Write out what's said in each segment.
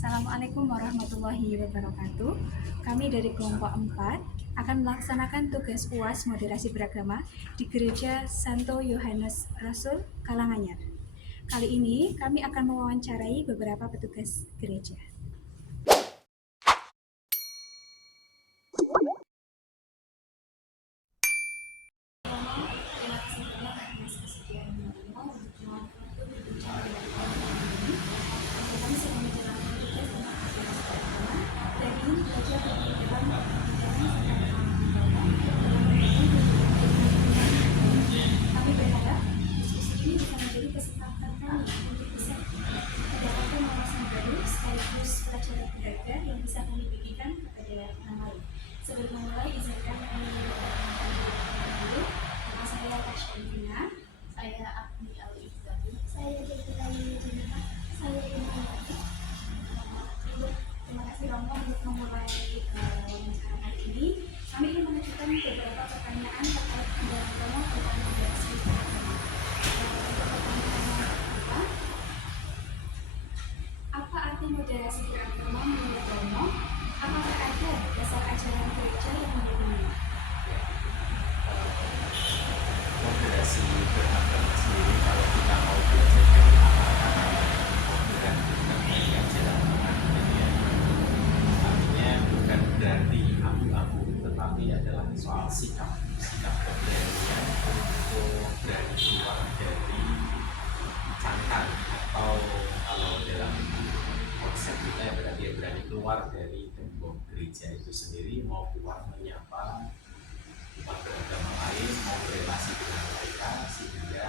Assalamualaikum warahmatullahi wabarakatuh. Kami dari kelompok 4 akan melaksanakan tugas UAS moderasi beragama di Gereja Santo Yohanes Rasul Kalanganyar. Kali ini kami akan mewawancarai beberapa petugas gereja. Terima kasih banyak atas kesediaannya untuk berbincang dengan kami. Kami sedang menjalankan tugas untuk moderasi beragama dan ingin belajar lebih dalam kami berharap diskusi ini bisa menjadi kesempatan kami untuk bisa mendapatkan wawasan baru sekaligus pelajaran berharga yang bisa kami bagikan kepada orang lain. Sebelum memulai, izinkan kami memperkenalkan dulu. Nama saya Tasya Dina, saya Agni Al-Iqbal, saya Jessica Yunita, saya Inti. Terima kasih Romo untuk memulai wawancara kali ini. Kami ingin mengajukan beberapa pertanyaan terkait penjelasan Romo tentang moderasi beragama. Untuk pertanyaan yang pertama, apa arti moderasi beragama menurut Romo? Apakah ada dasar ajaran gereja yang mendukungnya? Moderasi beragama sendiri, kalau kita mau belajar dari akar-akarnya, moderan itu kan yang jalan tengah, gitu ya. Artinya bukan berarti abu-abu, tetapi adalah soal sikap keberanian untuk berani keluar dari cangkang, atau kalau dalam konsep kita ya berarti berani keluar dari tembok gereja itu sendiri, mau keluar menyapa umat beragama lain, mau berrelasi dengan mereka, sehingga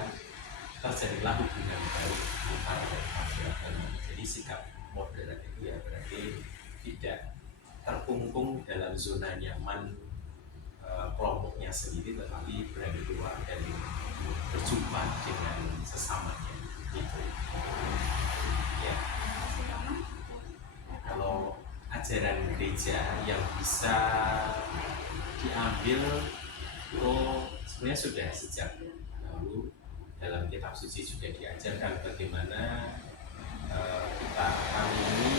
terjadilah hubungan baik antar umat beragama. Jadi sikap moderat itu ya berarti tidak terkungkung dalam zona nyaman kelompoknya sendiri, tetapi berani keluar dan berjumpa dengan sesamanya. Gitu. Ya. Kalau ajaran gereja yang bisa diambil itu sebenarnya sudah sejak dahulu dalam kitab suci juga diajarkan bagaimana kami ini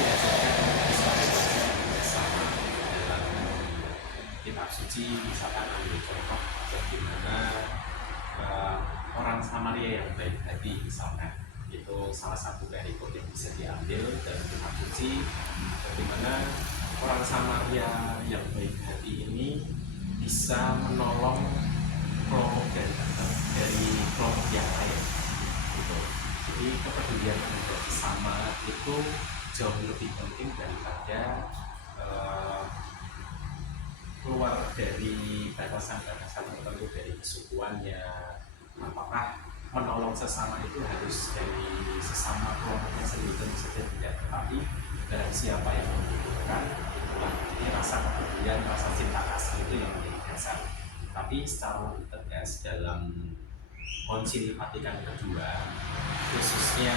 diajarkan untuk bisa bekerja bersama dalam kitab suci. Misalkan ambil contoh bagaimana orang Samaria yang baik hati, misalkan itu salah satu perikop yang bisa diambil dalam kitab suci, bagaimana orang Samaria yang baik hati ini bisa menolong kelompok dari kelompok yang lain. Gitu. Jadi kepedulian untuk sesama itu jauh lebih penting daripada keluar dari batasan-batasan tertentu dari kesukuannya. Apakah menolong sesama itu harus dari sesama kelompoknya sendiri? Tentu saja tidak, tetapi dari siapa yang membutuhkan, itulah ini rasa kepedulian, rasa cinta kasih itu yang menjadi dasar. Tapi secara lebih tegas dalam Konsili Vatikan kedua, khususnya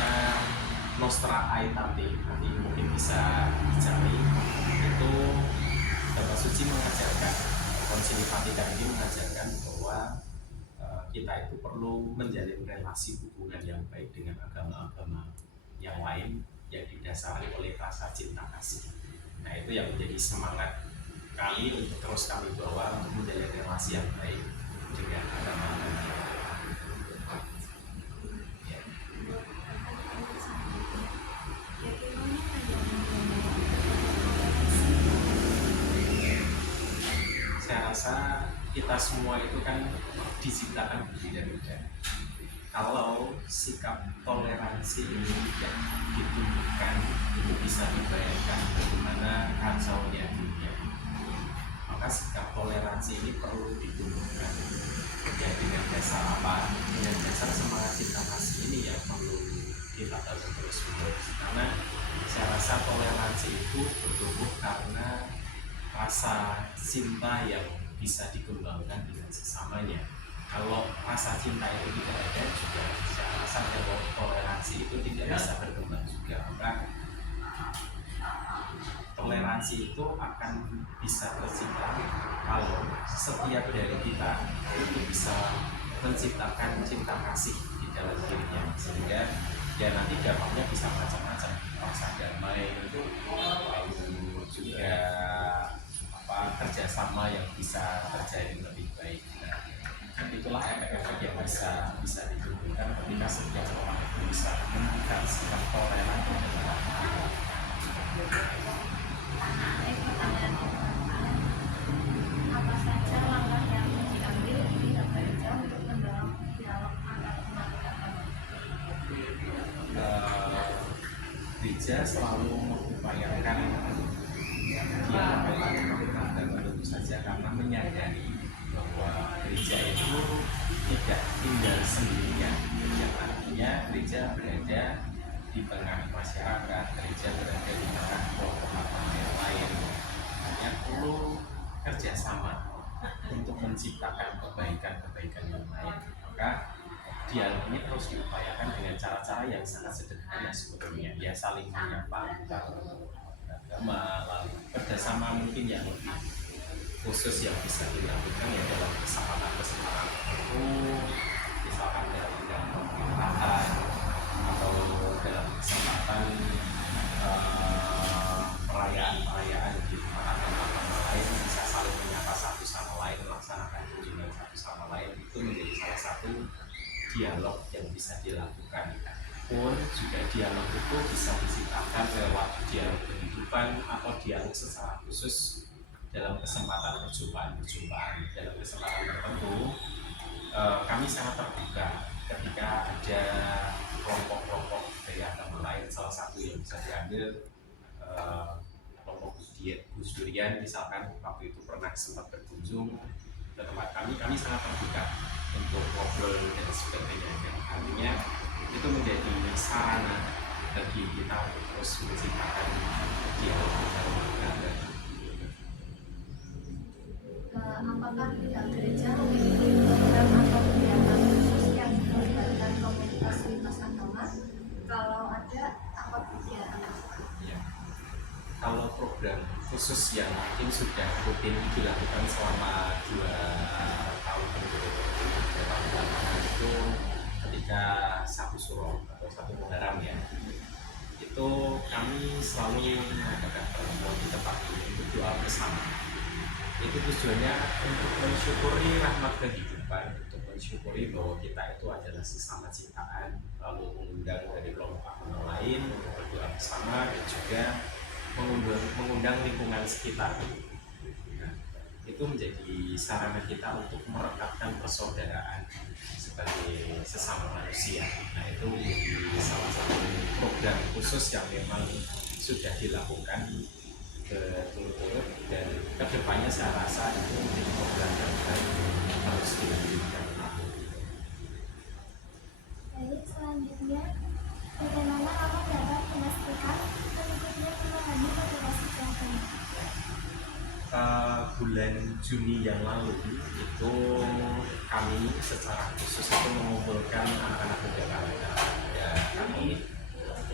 Nostra Aetate, nanti mungkin bisa dicari, itu Bapak Suci mengajarkan, Konsili Vatikan ini mengajarkan bahwa kita itu perlu menjalin relasi hubungan yang baik dengan agama-agama yang lain yang didasari oleh rasa cinta kasih. Nah, itu yang menjadi semangat kami untuk terus kami bawa menjalin relasi yang baik dengan agama-agama. Ya. Saya rasa kita semua itu kan diciptakan berbeda-beda. Kalau sikap toleransi ini tidak ditumbuhkan, itu bisa dibayangkan bagaimana kacaunya dunia. Maka sikap toleransi ini perlu ditumbuhkan. Ya, dengan dasar apa? Dengan dasar semangat cinta kasih ini yang perlu kita bangun terus-menerus. Karena saya rasa toleransi itu bertumbuh karena rasa cinta yang bisa dikembangkan dengan sesamanya. Kalau rasa cinta itu tidak ada juga, saya rasa kalau toleransi itu tidak bisa berkembang juga. Maka toleransi itu akan bisa tercipta kalau setiap dari kita itu bisa menciptakan cinta kasih di dalam dirinya, sehingga ya nanti dampaknya bisa macam-macam, rasa damai damai, lalu juga kerjasama yang bisa terjadi lebih baik. Nah, itulah efek-efek yang bisa ditimbulkan ketika setiap orang itu bisa menunjukkan sikap toleran dan toleran. Apa saja langkah yang diambil pihak gereja untuk mendorong dialog antar umat beragama? Gereja selalu mengupayakan dialog agama tentu saja karena menyadari bahwa gereja itu tidak tinggal sendirian, yang artinya gereja berada di tengah masyarakat, gereja berada di tengah kelompok agama yang lain. Hanya perlu kerjasama untuk menciptakan kebaikan-kebaikan yang lain. Maka dialog ini terus diupayakan dengan cara-cara yang sangat sederhana sebetulnya. Ya saling menyapa antar agama, lalu kerjasama mungkin yang lebih khusus yang bisa dilakukan ya dalam kesempatan-kesempatan tertentu, misalkan dalam pemerintahan atau dalam kesempatan perayaan-perayaan di tempat-tempat lain, bisa saling menyapa satu sama lain, melaksanakan kunjungan satu sama lain. Itu menjadi salah satu dialog yang bisa dilakukan. Pun juga dialog itu bisa diciptakan lewat dialog kehidupan atau dialog secara khusus dalam kesempatan perjumpaan dalam kesempatan tertentu. Kami sangat terbuka ketika ada kelompok-kelompok dari agama lain. Salah satu yang bisa diambil kelompok Gus Durian misalkan, waktu itu pernah sempat berkunjung ke tempat kami sangat terbuka untuk ngobrol dan sebagainya. Artinya itu menjadi sarana bagi kita untuk terus menciptakan dialog dalam agama. Apakah pihak gereja memiliki program atau kegiatan khusus yang melibatkan komunitas lintas agama? Kalau ada, apa kegiatan tersebut? Ya. Kalau program khusus yang mungkin sudah rutin dilakukan selama 2 tahun belakangan itu ketika satu suro atau satu muharam ya, itu kami selalu mengadakan pertemuan di tempat ini untuk doa bersama. Itu tujuannya untuk mensyukuri rahmat kehidupan, untuk mensyukuri bahwa kita itu adalah sesama ciptaan, lalu mengundang dari kelompok agama lain untuk berdoa bersama dan juga mengundang lingkungan sekitar. Nah, itu menjadi sarana kita untuk merekatkan persaudaraan sebagai sesama manusia. Nah, itu menjadi salah satu program khusus yang memang sudah dilakukan berturut-turut, dan kedepannya saya rasa itu menjadi program yang harus dilanjutkan. Baik, selanjutnya, bagaimana kamu dapat memastikan pengikutnya memahami moderasi beragama? Bulan Juni yang lalu itu kami secara khusus itu mengumpulkan anak-anak muda kami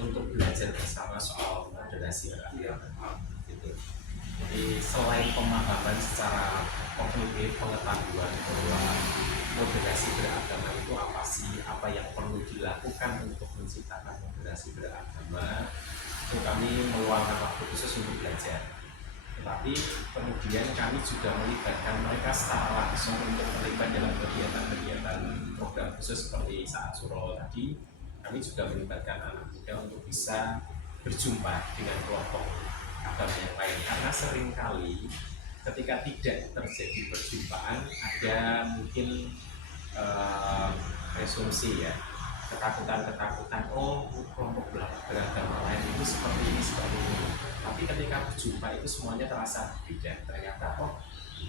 untuk belajar bersama soal moderasi beragama. Jadi selain pemahaman secara kognitif, pengetahuan bahwa moderasi beragama itu apa sih, apa yang perlu dilakukan untuk menciptakan moderasi beragama, itu kami meluangkan waktu khusus untuk belajar. Tetapi kemudian kami juga melibatkan mereka secara langsung untuk terlibat dalam kegiatan-kegiatan program khusus seperti saat suro tadi. Kami juga melibatkan anak muda untuk bisa berjumpa dengan kelompok agama yang lain, karena seringkali ketika tidak terjadi perjumpaan ada mungkin presumsi ya, ketakutan kelompok beragama lain itu seperti ini. Tapi ketika berjumpa itu semuanya terasa berbeda. Ternyata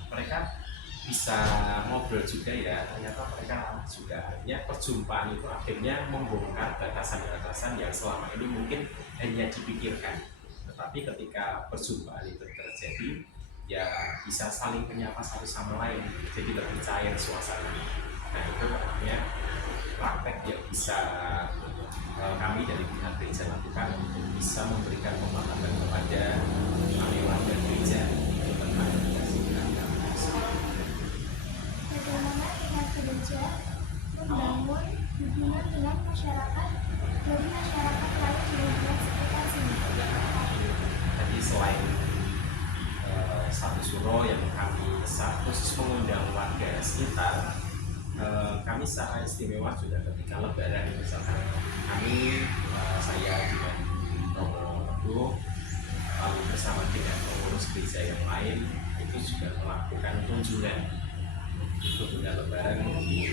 mereka bisa ngobrol juga ya, ternyata mereka juga akhirnya perjumpaan itu akhirnya membongkar batasan-batasan yang selama ini mungkin hanya dipikirkan. Tapi ketika perjumpaan itu terjadi, ya bisa saling menyapa satu sama lain, jadi lebih cair suasana. Nah, itu artinya praktek yang bisa kami dari pihak gereja lakukan untuk bisa memberikan pemahaman kepada warga gereja tentang moderasi beragama. Bagaimana pihak gereja membangun hubungan dengan masyarakat dari masyarakat lain di lingkungan sekitar sini? khusus mengundang warga sekitar. Kami secara istimewa juga ketika Lebaran, misalkan kami, saya dengan Romo Teguh, lalu bersama dengan pengurus gereja yang lain itu juga melakukan kunjungan Lebaran di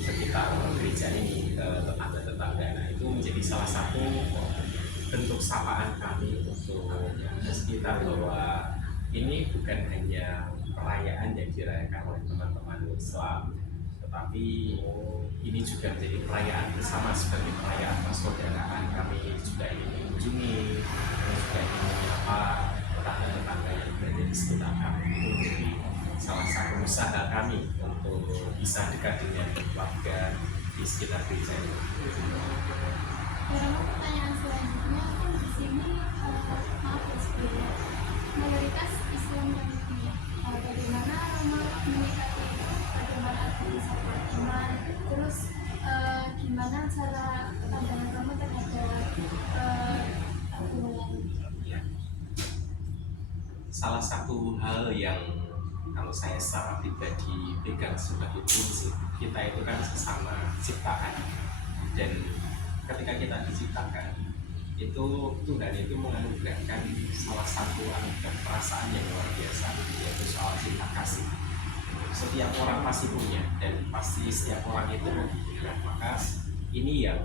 sekitar gereja ini ke tetangga-tetangga. Nah, itu menjadi salah satu bentuk sapaan kami untuk sekitar, bahwa ini bukan hanya perayaan yang dirayakan oleh teman-teman Islam, tetapi ini juga menjadi perayaan bersama sebagai perayaan persaudaraan. Kami juga ingin mengunjungi, kami juga ingin menyapa tetangga-tetangga yang berada di sekitar kami. Itu menjadi salah satu usaha kami untuk bisa dekat dengan warga di sekitar gereja ini. Karena pertanyaan selanjutnya kan di sini maaf ya sebelumnya mayoritas Islam dan dunia. Bagaimana Roma menyikapi itu? Bagaimana aku bisa beriman? Terus gimana cara pandangan kamu terhadap golongan? Salah satu hal yang kalau saya secara pribadi pegang sebagai prinsip, kita itu kan sesama ciptaan, dan ketika kita diciptakan itu Tuhan itu menganugerahkan salah satu anugerah perasaan yang luar biasa, yaitu soal cinta kasih. Setiap orang pasti punya, dan pasti setiap orang itu membutuhkan. Maka ini yang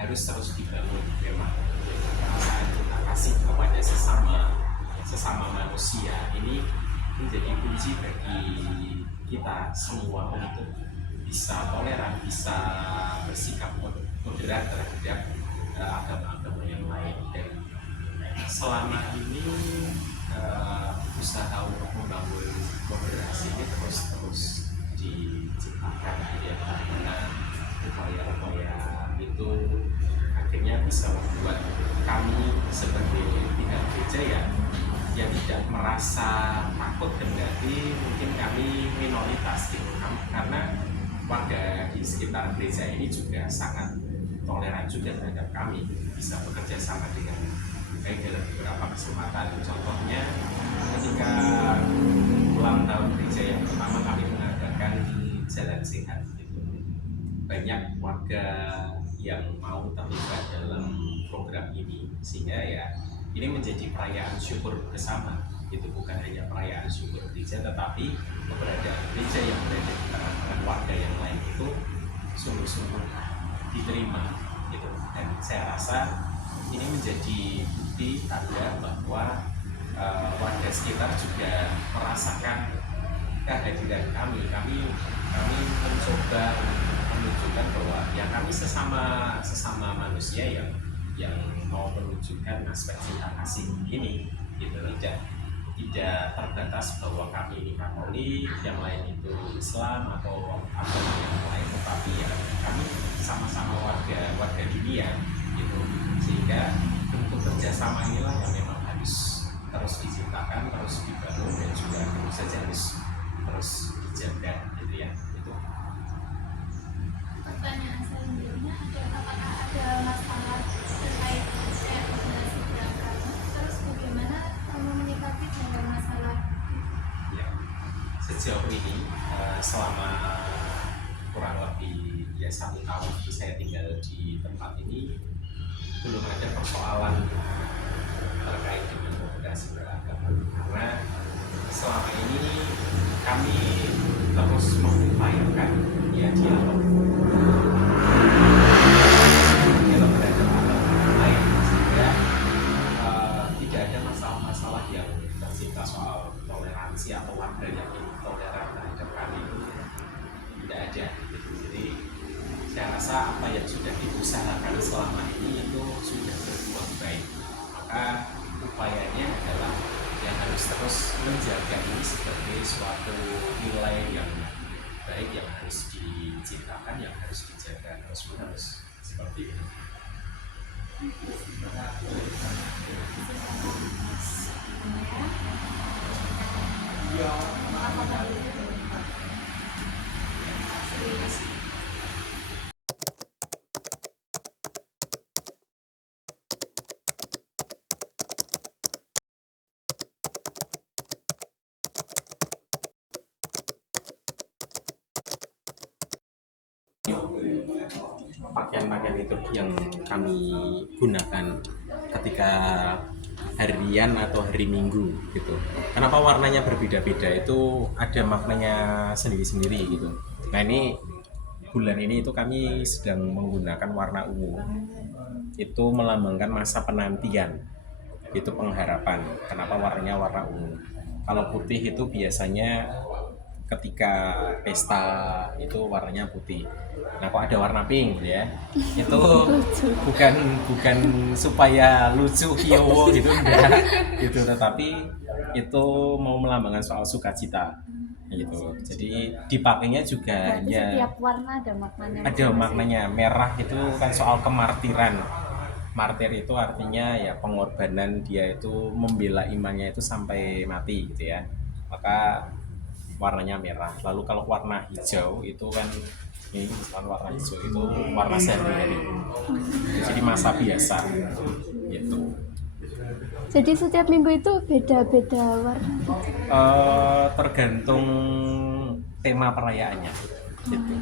harus terus dibangun, memang perasaan cinta kasih kepada sesama manusia. Ini menjadi kunci bagi kita semua untuk bisa toleran, bisa bersikap moderat terhadap agama-agama yang lain. Dan selama ini usaha untuk membangun moderasi ini terus diciptakan, ya, karena upaya-upaya itu akhirnya bisa membuat kami sebagai pihak gereja yang tidak merasa takut, kendati mungkin kami minoritas gitu, karena warga di sekitar gereja ini juga sangat toleran juga terhadap kami, bisa bekerja sama dengan baik dalam beberapa kesempatan. Contohnya ketika ulang tahun gereja yang pertama kami mengadakan jalan sehat gitu. Banyak warga yang mau terlibat dalam program ini, sehingga ya ini menjadi perayaan syukur bersama. Itu bukan hanya perayaan syukur gereja, tetapi keberadaan gereja yang berada di tengah-tengah warga yang lain itu sungguh-sungguh diterima gitu. Dan saya rasa ini menjadi bukti tanda bahwa warga sekitar juga merasakan kehadiran kami. Kami mencoba menunjukkan bahwa ya kami sesama manusia yang mau menunjukkan aspek cinta kasih ini gitu. Tidak terbatas bahwa kami ini Katolik, yang lain itu Islam atau agama yang lain, tetapi ya kami sama-sama warga dunia gitu. Sehingga bentuk kerjasama inilah yang memang harus terus diciptakan, terus dibangun, dan juga tentu saja harus terus dijaga gitu ya. Itu. Pertanyaan selanjutnya, apakah ada masalah terkait koordinasi beragama? Terus bagaimana kamu menyikapi dengan masalah? Ya, sejauh ini selama kurang lebih 1 tahun saya tinggal di tempat ini, belum ada persoalan terkait dengan komunikasi beragama, karena selama ini kami terus mengupayakan ya dialog beragama lain, sehingga tidak ada masalah-masalah yang tercipta soal toleransi atau warga yang intoleran terhadap kami, itu tidak ada gitu. Jadi saya rasa apa yang sudah diusahakan selama ini itu sudah berbuah baik. Maka upayanya adalah yang harus terus menjaga ini sebagai suatu nilai yang baik, yang harus diciptakan, yang harus dijaga terus-menerus seperti ini. Ya. pakaian liturgi yang kami gunakan ketika harian atau hari Minggu gitu. Kenapa warnanya berbeda-beda itu ada maknanya sendiri-sendiri gitu. Nah ini bulan ini itu kami sedang menggunakan warna ungu. Itu melambangkan masa penantian. Itu pengharapan. Kenapa warnanya warna ungu? Kalau putih itu biasanya ketika pesta itu warnanya putih. Nah, kok ada warna pink ya? Itu bukan bukan supaya lucu kiowo gitu enggak gitu, tetapi itu mau melambangkan soal sukacita gitu. Jadi dipakainya juga Berarti ya setiap warna ada maknanya ada masing-masing. maknanya. Merah itu kan soal kemartiran. Martir itu artinya ya pengorbanan, dia itu membela imannya itu sampai mati gitu ya. Maka warnanya merah. Lalu kalau warna hijau itu kan ini misalkan warna hijau itu warna sehari-hari. Jadi masa biasa gitu. Jadi setiap minggu itu beda-beda warna. Tergantung tema perayaannya gitu.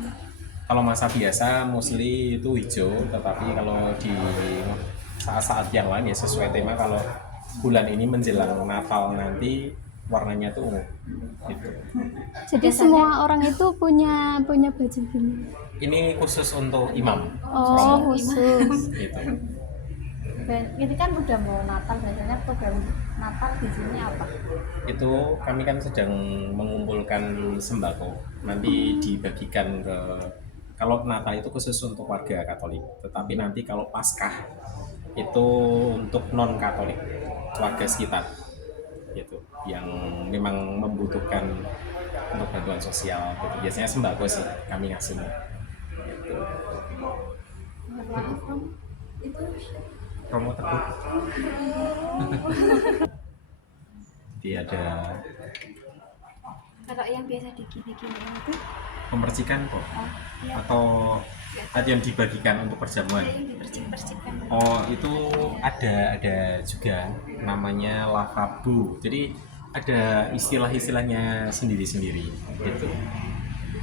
Kalau masa biasa mostly itu hijau, tetapi kalau di saat-saat yang lain ya sesuai tema. Kalau bulan ini menjelang Natal nanti warnanya tuh ungu gitu. Jadi semua orang itu punya baju gini. Ini khusus untuk imam. Oh, khusus. Gitu. Ini kan udah mau Natal, biasanya program Natal di sini apa? Itu kami kan sedang mengumpulkan sembako. Nanti dibagikan ke, kalau Natal itu khusus untuk warga Katolik, tetapi nanti kalau Paskah itu untuk non Katolik, warga sekitar gitu, yang memang membutuhkan untuk bantuan sosial gitu. Biasanya sembako sih kami ngasih gitu. Promo teguh. Jadi ada Kalau yang biasa digini-gini itu pemercikan kok, iya. atau ada yang dibagikan untuk perjamuan. Ada yang dipercik-percikkan. Oh itu ada juga namanya lavabu. Jadi ada istilah-istilahnya sendiri-sendiri gitu.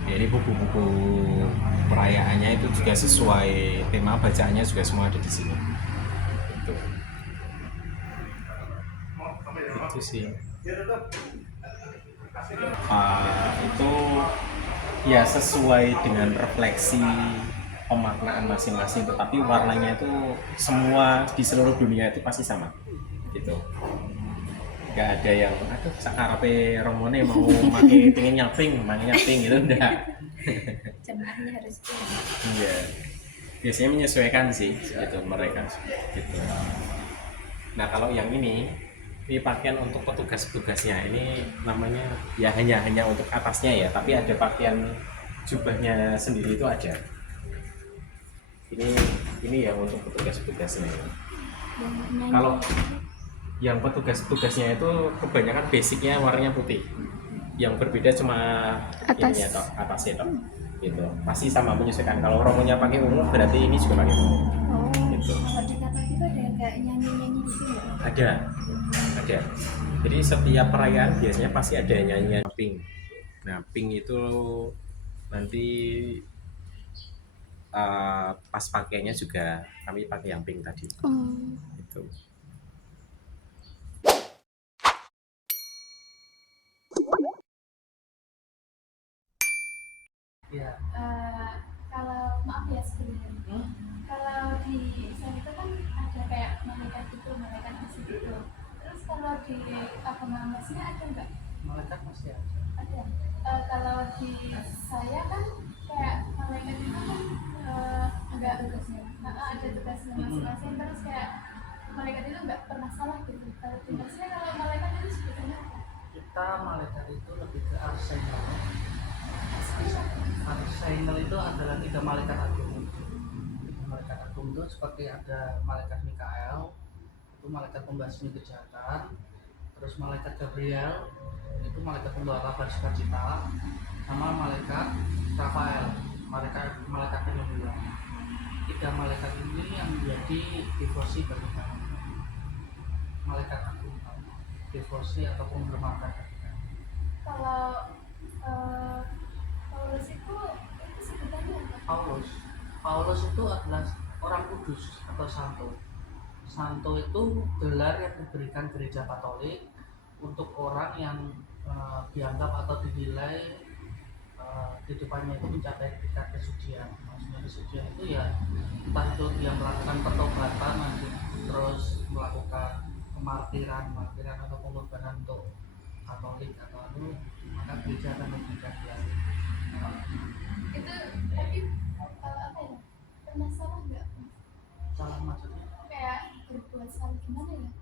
Jadi buku-buku perayaannya itu juga sesuai tema, bacaannya juga semua ada di sini. Itu sih. Itu ya sesuai dengan refleksi pemaknaan masing-masing, tetapi warnanya itu semua di seluruh dunia itu pasti sama gitu. Gak ada yang aduh sakarepe romone mau pakai pengen nyaping gitu enggak. Jemaahnya harus Iya. Biasanya menyesuaikan sih gitu mereka gitu. Nah, kalau yang ini pakaian untuk petugas-petugasnya. Ini namanya ya hanya untuk atasnya ya, tapi ada pakaian jubahnya sendiri itu ada. Ini ya untuk petugas-petugasnya. Kalau yang petugas-petugasnya itu kebanyakan basicnya warnanya putih. Yang berbeda cuma ininya toh, atasnya toh. Gitu. Pasti sama menyesuaikan. Kalau romonya pakai ungu berarti ini juga pakai ungu. Gitu. Kalau di Katolik itu ada yang kayak nyanyi-nyanyi gitu ya? Ada. Jadi setiap perayaan biasanya pasti ada nyanyian pink. Nah, pink itu nanti pas pakainya juga kami pakai yang pink tadi. Itu. Ya. Kalau maaf ya sebenarnya, kalau di Islam itu kan ada kayak malaikat asli itu. Terus kalau di agama Masnya ada nggak? Malaikat masih ada. Ada. Kalau di saya kan kayak malaikat itu kan nggak tugasnya. Ada tugasnya masing-masing. Terus kayak malaikat itu nggak pernah salah gitu. Kalau di Masnya kalau malaikat itu sebetulnya apa? Kita malaikat itu lebih ke archangel. Archangel itu adalah 3 malaikat agung. Malaikat agung itu seperti ada malaikat Mikael, itu malaikat pembasmi kejahatan. Terus malaikat Gabriel, itu malaikat pembawa kabar sukacita. Sama malaikat Rafael, malaikat penyembuhan. 3 malaikat ini yang menjadi devosi bagi kami. Malaikat agung, devosi ataupun bermakan. Kalau Paulus itu sebutannya apa? Paulus itu adalah orang kudus atau santo. Santo itu gelar yang diberikan gereja Katolik untuk orang yang dianggap atau dinilai kehidupannya itu mencapai tingkat kesucian. Maksudnya kesucian itu ya entah itu dia melakukan pertobatan nanti terus melakukan kemartiran atau pengorbanan untuk Katolik atau itu, maka gereja akan memberikan gelar. Itu tapi apa ya? Pernah salah nggak? Salah maksudnya? Kayak berbuat salah gimana ya?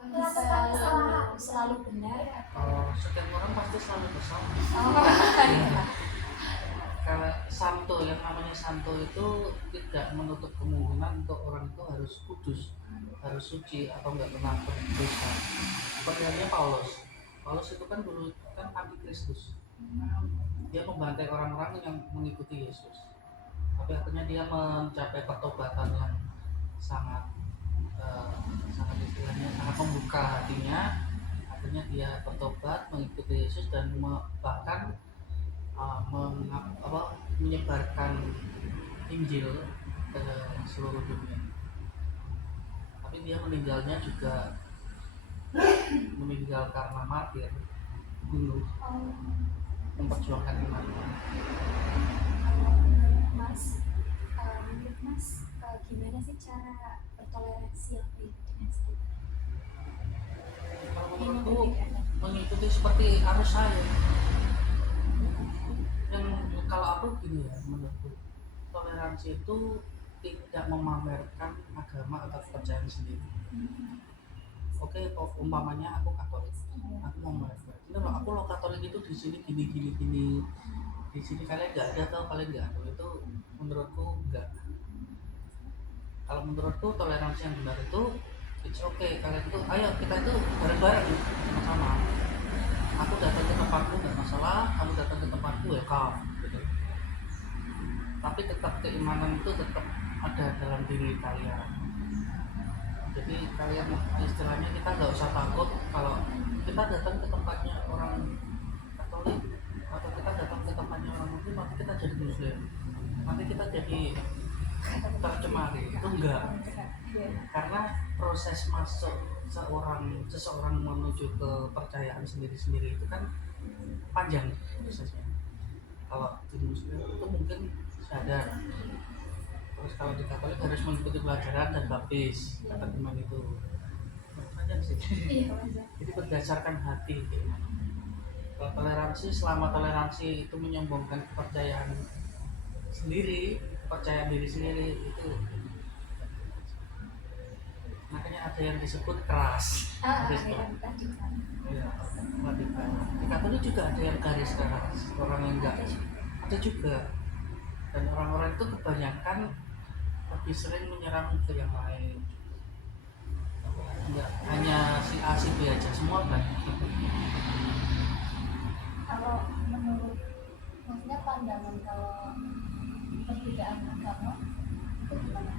Atau Melakukan kesalahan. selalu benar? Kalau setiap orang pasti selalu bersalah. Oh, Kalau santo, yang namanya santo itu tidak menutup kemungkinan untuk orang itu harus kudus, harus suci atau nggak pernah berdosa. Sebenarnya Paulus itu kan dulu kan anti Kristus. Dia membantai orang-orang yang mengikuti Yesus. Tapi akhirnya dia mencapai pertobatan yang sangat sangat istilahnya sangat membuka hatinya. Akhirnya dia bertobat mengikuti Yesus dan bahkan menyebarkan Injil ke seluruh dunia. Tapi dia meninggalnya juga meninggal karena martir, bunuh, memperjuangkan imannya. kalau menurut Mas, gimana sih cara bertoleransi yang baik dengan sekitar? Kalau menurutku mengikuti seperti arus saya. Yang kalau aku gini ya, menurutku toleransi itu tidak memamerkan agama atau kepercayaan sendiri. Oke, umpamanya aku Katolik, aku mau memamerkan. Ini loh, aku loh Katolik itu di sini gini. Di sini kalian nggak ada atau kalian nggak ada, itu menurutku enggak. Kalau menurutku toleransi yang benar itu it's okay, kalian itu ayo kita itu bareng-bareng sama-sama. Aku datang ke tempatku nggak masalah, kamu datang ke tempatku ya kau gitu. Tapi tetap keimanan itu tetap ada dalam diri kalian. Jadi kalian istilahnya kita nggak usah takut kalau kita datang ke tempatnya orang Katolik atau kita datang ke tempatnya orang Muslim, nanti kita jadi Muslim, nanti kita jadi tercemari. Itu enggak, karena proses masuk seseorang menuju ke kepercayaan sendiri-sendiri itu kan panjang prosesnya. Kalau di Muslim itu mungkin sadar, terus kalau di Katolik harus mengikuti pelajaran dan baptis kata iman itu panjang sih. Jadi berdasarkan hati keimanan. Kalau toleransi, selama toleransi itu menyombongkan kepercayaan sendiri, kepercayaan diri sendiri, itu makanya ada yang disebut keras. Ya, radikal. Di Katolik juga ada yang garis keras, orang yang enggak ada juga. Dan orang-orang itu kebanyakan lebih sering menyerang ke yang lain. Enggak hanya si A si B aja, semua kan. Kalau menurut maksudnya pandangan kalau perbedaan agama itu gimana?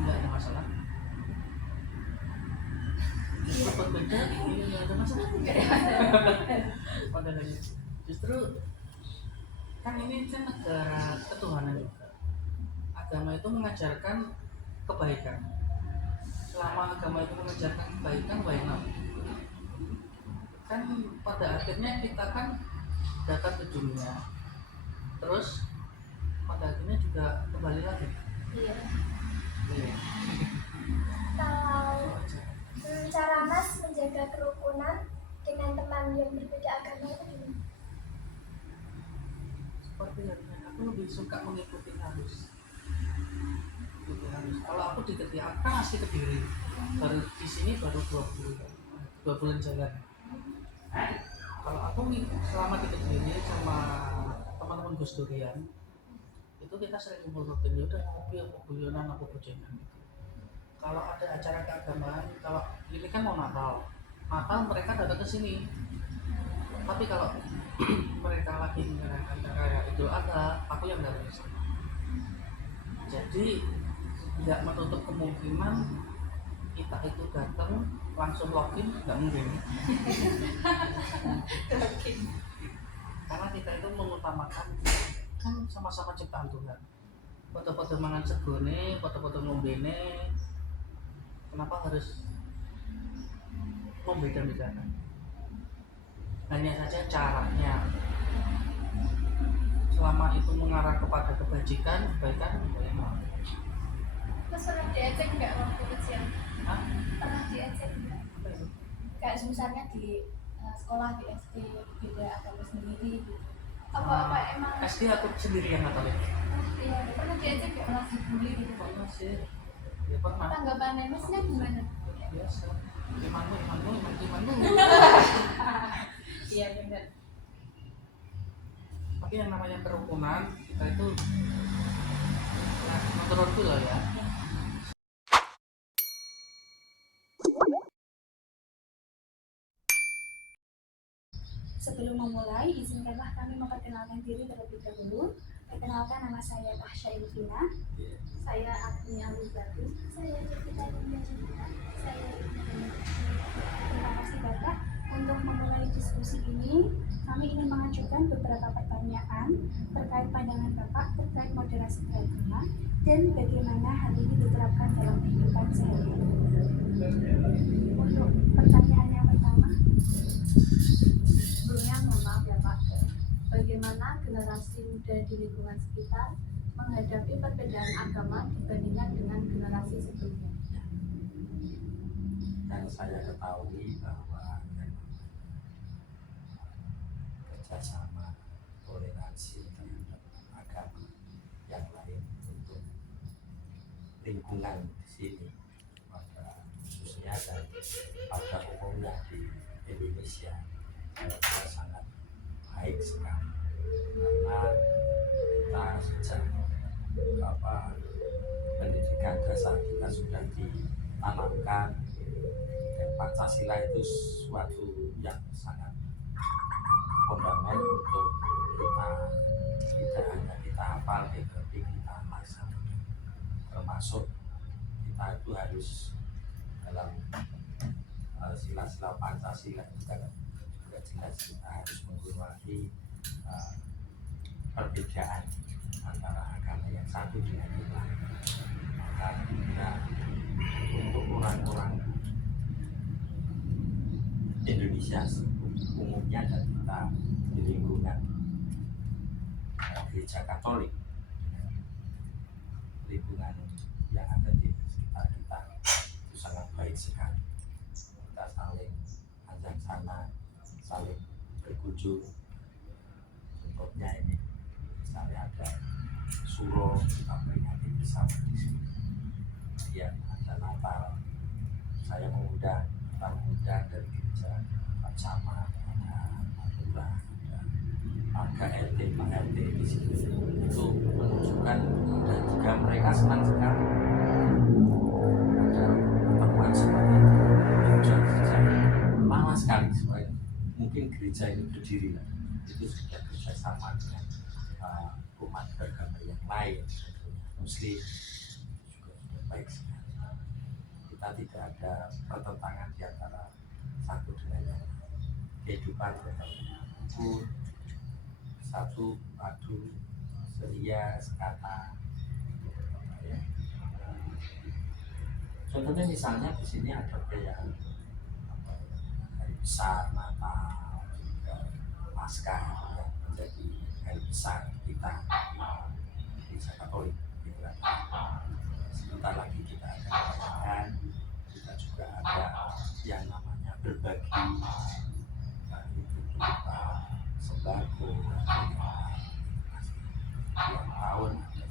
Enggak ada masalah. Justru berbeda ini nggak ada masalah. Pandangannya justru kan ini kan negara ketuhanan juga. Agama itu mengajarkan kebaikan. Selama agama itu mengajarkan kebaikan, baiklah. Kan pada akhirnya kita kan datang ke dunia, terus pada akhirnya juga kembali lagi. Iya. Kalau cara Mas menjaga kerukunan dengan teman yang berbeda agama itu gimana? Seperti yang aku lebih suka mengikuti arus. Kalau aku di Kediri, aku kan asli Kediri, baru di sini baru 2 bulan jalan. Kalau aku selama di Kediri sama teman-teman Gus Durian, itu kita sering kumpul rutin, ya udah ngopi, aku guyonan, aku bocengan. Kalau ada acara keagamaan, kalau ini kan mau Natal mereka datang ke sini. Tapi kalau mereka lagi merayakan kayak Idul Adha, aku yang datang ke sana. Jadi nggak menutup kemungkinan kita itu datang langsung login, nggak mungkin. Karena kita itu mengutamakan kan sama-sama ciptaan Tuhan. foto-foto mangan segone, foto-foto ngombene, kenapa harus membeda-bedakan? Hanya saja caranya, selama itu mengarah kepada kebajikan, kebaikan, bagaimana? Terus pernah diajak nggak waktu kecil? Hah? Pernah diajak nggak? Apa itu? Kayak misalnya di sekolah di SD beda agama sendiri gitu. Apa emang SD aku sendiri yang Katolik. iya pernah diajak nggak malah dibully gitu? Pernah sih, ya pernah. Tanggapannya masnya gimana? Biasa. Imanmu. Iya benar. Tapi yang namanya kerukunan kita itu, nah, menurutku lah ya, Sebelum memulai, izinkanlah kami memperkenalkan diri terlebih dahulu. Perkenalkan, nama saya Tasya Ilvina. Saya Agnia Lubatu. Saya Jovita Dinda Cinta. Saya Terima kasih Bapak. Untuk memulai diskusi ini, kami ingin mengajukan beberapa pertanyaan terkait pandangan Bapak terkait moderasi beragama dan bagaimana hal ini diterapkan dalam kehidupan sehari-hari. Untuk pertanyaan yang pertama, sebelumnya mohon maaf ya Pak, bagaimana generasi muda di lingkungan sekitar menghadapi perbedaan agama dibandingkan dengan generasi sebelumnya? Dan saya ketahui bahwa kerjasama toleransi terhadap agama yang lain untuk lingkungan di sini, pada khususnya dan pada umumnya di Indonesia sangat baik sekali, karena kita sejak pendidikan dasar kita sudah ditanamkan, dan Pancasila itu suatu yang sangat fundamental untuk kita, tidak hanya kita hafal tetapi kita laksanakan, termasuk kita itu harus dalam sila-sila Pancasila itu kan juga jelas kita harus menghormati perbedaan antara agama yang satu dengan yang lain. Maka kita untuk orang-orang Indonesia umumnya dan kita di lingkungan gereja Katolik, lingkungan yang ada di sekitar kita itu sangat baik sekali. Kita saling ajak sana, saling berkunjung. Contohnya ini, misalnya ada suro, kita peringati bersama di sini. Kemudian ada Natal, saya mengundang dari gereja Pak Camat, ada Pak Lurah, ada RT, Pak RT di sini. Itu menunjukkan dan juga mereka senang sekali ada pertemuan seperti itu. Sejak lama sekali, supaya mungkin gereja ini berdiri lah. Itu sudah kerjasama dengan umat beragama yang lain, Muslim juga sudah baik sekali. Kita tidak ada pertentangan di antara satu dengan yang lain. Kehidupan tetap pun satu padu, seria, sekata. Contohnya misalnya di sini ada perayaan hari besar, Natal, juga Paskah yang menjadi hari besar kita di Katolik. Sebentar lagi kita akan merayakan, kita juga ada yang namanya berbagi, itu berupa sembako, tiap tahun ada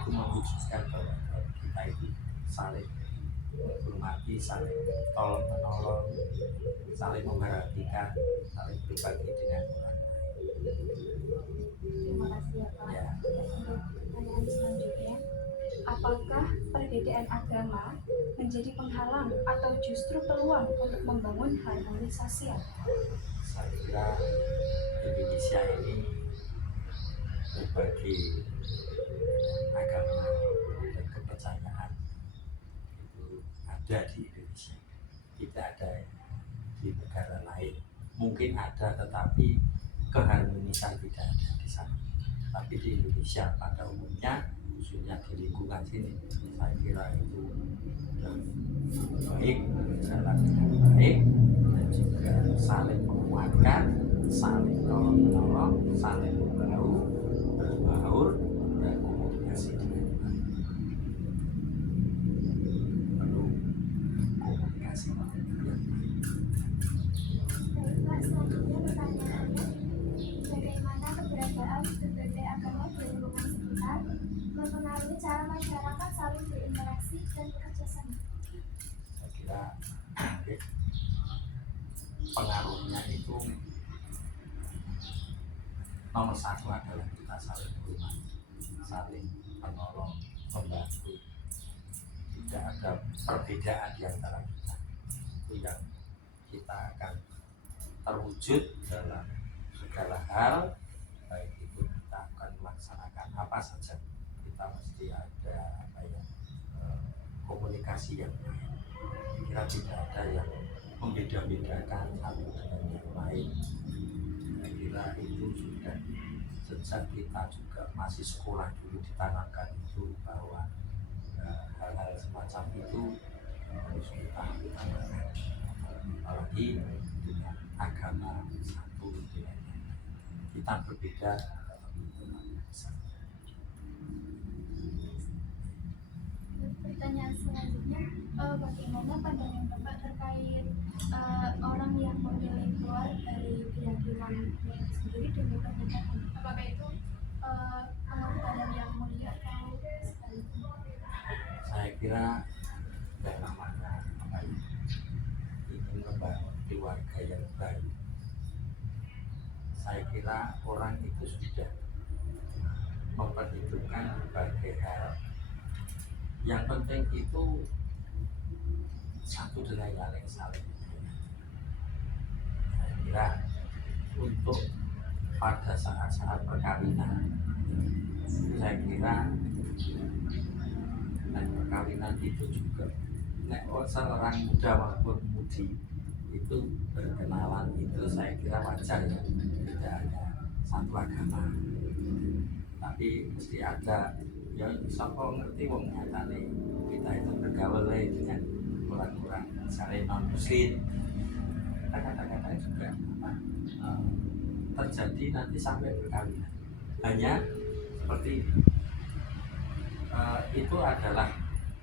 itu mewujudkan bahwa kita itu saling menghormati, saling tolong menolong, saling memperhatikan, saling berbagi dengan orang lain. Terima kasih ya Pak. Ya. Untuk pertanyaan selanjutnya, apakah perbedaan agama menjadi penghalang atau justru peluang untuk membangun harmoni sosial? Saya kira Indonesia ini berbagai agama dan kepercayaan itu ada di Indonesia, tidak ada di negara lain. Mungkin ada tetapi keharmonisan tidak ada di sana. Tapi di Indonesia pada umumnya khususnya di lingkungan sini, saya kira itu baik, berjalan dengan baik, dan juga saling menguatkan, saling tolong-menolong, saling berbaur, dan komunikasi dengan baik. Perlu komunikasi yang baik. Baik Pak, selanjutnya pertanyaannya, bagaimana keberadaan berbagai agama di lingkungan sekitar mempengaruhi cara masyarakat saling berinteraksi dan bekerja sama? Saya kira pengaruhnya itu nomor satu adalah kita saling hormat, saling menolong, membantu. Tidak ada perbedaan di antara kita. Itu yang kita akan terwujud dalam segala hal, baik itu kita akan melaksanakan apa saja, kita mesti ada komunikasi yang baik. Kira tidak ada yang membeda-bedakan satu dengan yang lain. Saya kira itu sudah sejak kita juga masih sekolah dulu ditanamkan itu bahwa hal-hal semacam itu harus kita utamakan, apalagi dengan agama satu dengan yang lain. Kita berbeda tetapi tetap bisa. Pertanyaan selanjutnya, bagaimana pandangan Bapak terkait orang yang memilih keluar dari keyakinan itu sendiri demi pernikahan? Apakah itu pengorbanan yang mulia atau sebaliknya? Saya kira yang namanya ingin membangun keluarga yang baik, saya kira orang itu sudah memperhitungkan berbagai hal. Yang penting itu satu dengan yang lain saling. Saya kira untuk pada saat-saat perkawinan, saya kira dan perkawinan itu juga seorang muda maupun mudi itu berkenalan itu saya kira wajar ya, tidak ada satu agama, tapi mesti ada ya siapa ngerti wong nyatane kita itu bergaul dengan orang-orang misalnya non muslim, kata-kata juga terjadi nanti sampai perkawinan. Hanya seperti ini, itu adalah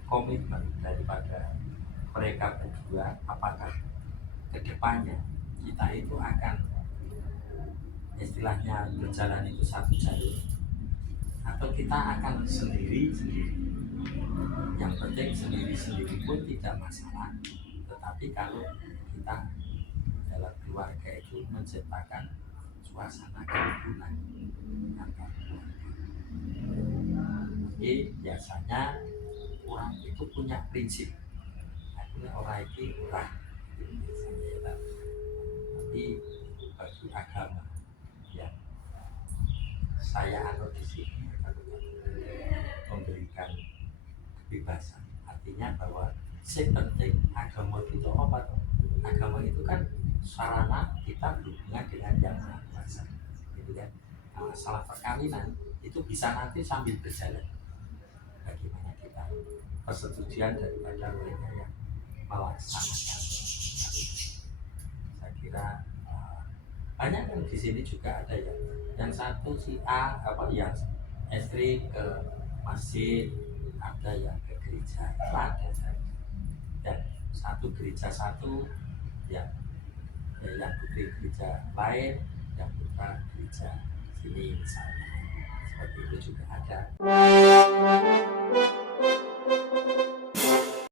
komitmen daripada mereka berdua, apakah kedepannya kita itu akan istilahnya berjalan itu satu jalur atau kita akan sendiri-sendiri. Yang penting sendiri-sendiri pun tidak masalah, tetapi kalau kita dalam keluarga itu menciptakan suasana kerukunan antar keluarga. Jadi biasanya orang itu punya prinsip, akhirnya orang itu orang tapi bagi agama yang saya anut di sini memberikan kebebasan, artinya bahwa sepenting agama itu apa? Agama itu kan sarana kita berhubungan dengan yang Maha Kuasa, gitu kan. Nah, masalah perkawinan itu bisa nanti sambil berjalan, bagaimana kita persetujuan daripada mereka yang melaksanakan. Saya kira banyak yang di sini juga ada yang satu si A yang istri ke masjid, ada yang ke gereja, itu ada, dan satu gereja satu yang putri gereja lain, yang putra gereja sini misalnya, seperti itu juga ada.